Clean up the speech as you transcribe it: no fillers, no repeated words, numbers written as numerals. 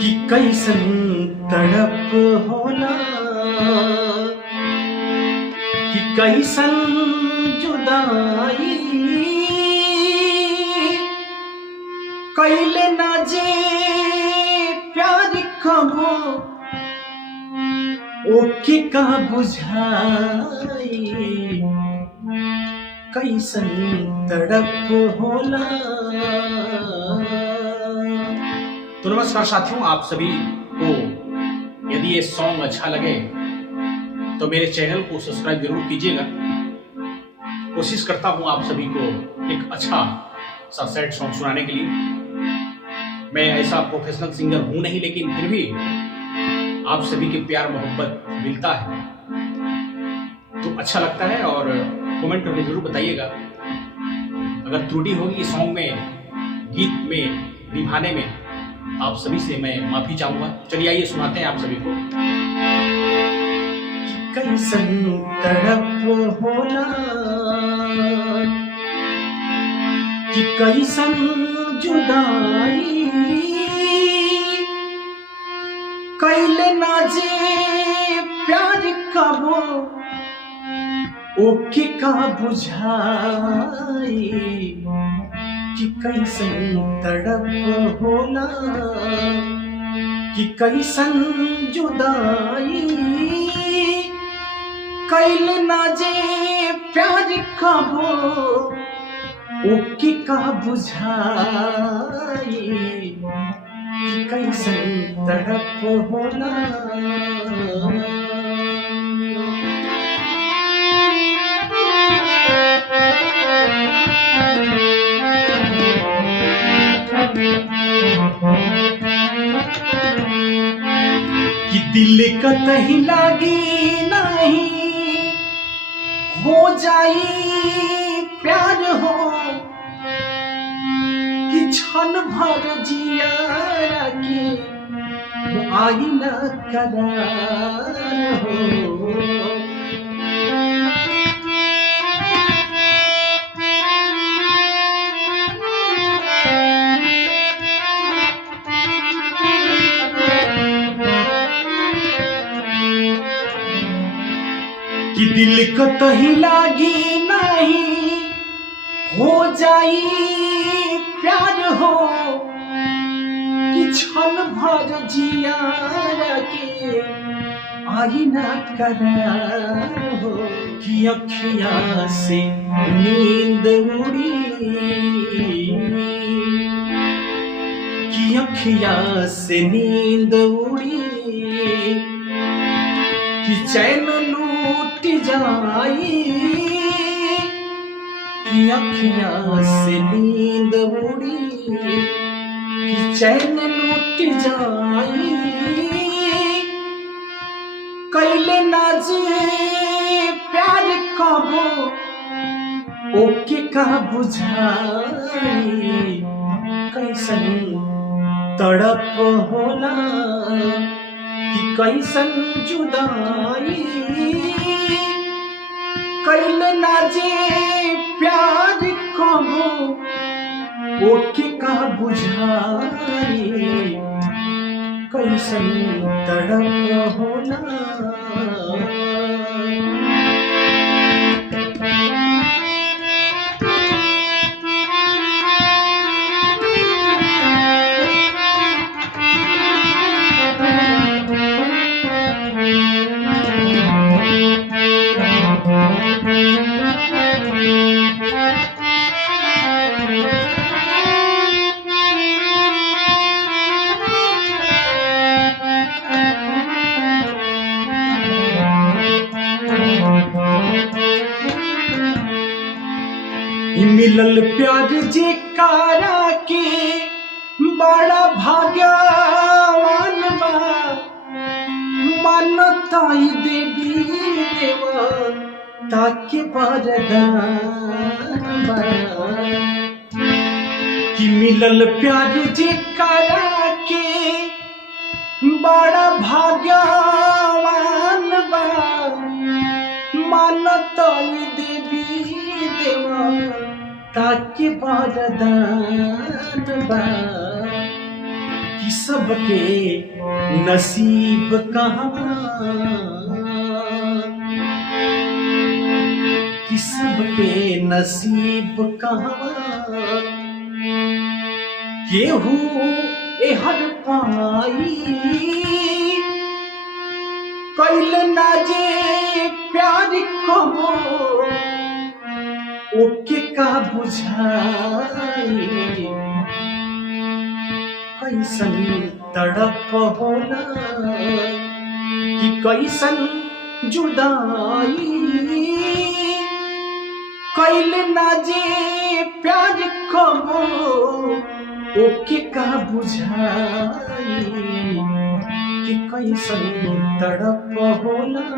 कि कैसन तड़प होला, कि कैसन जुदाई कैले ना जे प्यार कबो ओके का बुझाई, कैसन तड़प होला। तो नमस्कार साथियों, आप सभी को यदि ये सॉन्ग अच्छा लगे तो मेरे चैनल को सब्सक्राइब जरूर कीजिएगा। कोशिश करता हूं आप सभी को एक अच्छा सा सैड सॉन्ग सुनाने के लिए। मैं ऐसा प्रोफेशनल सिंगर हूं नहीं, लेकिन फिर भी आप सभी के प्यार मोहब्बत मिलता है तो अच्छा लगता है। और कमेंट में जरूर बताइएगा अगर त्रुटि होगी सॉन्ग में, गीत में निभाने में, आप सभी से मैं माफी चाहूंगा। चलिए आइए सुनाते हैं आप सभी को। कैसन तड़प होला, कि कैसन जुदाई कैले ना जे प्यार कबो ओके का बुझाई, कि कैसन तड़प होला, कि कैसन जुदाई कैले ना जे प्यार कबो ओके का बुझाई, कि कैसन तड़प होला। कि दिल कतही लागी नहीं, हो जाई प्यार हो, कि क्षण भर जिया के आई न करार हो। कि दिल कतही लागी नहीं, हो जाई प्यार हो, कि क्षण भर जिया के आई न करार हो। कि अखियाँ से नींद उड़ी, कि अखियाँ से नींद उड़ी, कि चैन लूट जाई, कि अखियाँ से नींद उड़ी, कि चैन लूट जाई कैले ना जे प्यार कबो ओके का बुझाई, कैसन तड़प होला, कि कैसन जुदाई कैले ना जे प्यार कबो ओके का बुझाई, कैसन तड़प होला। मिलल प्यार जे कारा के बड़ा भाग्यवान बा, मानताई देवी देवा ताके वरदान बा। कि मिलल प्यार जे कारा के बड़ा भाग्यवान बा, मानताई देवी देवा ताके वरदान बा। कि सबके नसीब कहाँ, कि सबके नसीब कहाँ, केहू एहर पाई कैल ना जे प्यार कहो ओके का बुझाई, कैसन तड़प होला कि कैसन जुदाई, कैल ना जे प्यार कहो ओके का बुझाई, कि कैसन तड़प होला।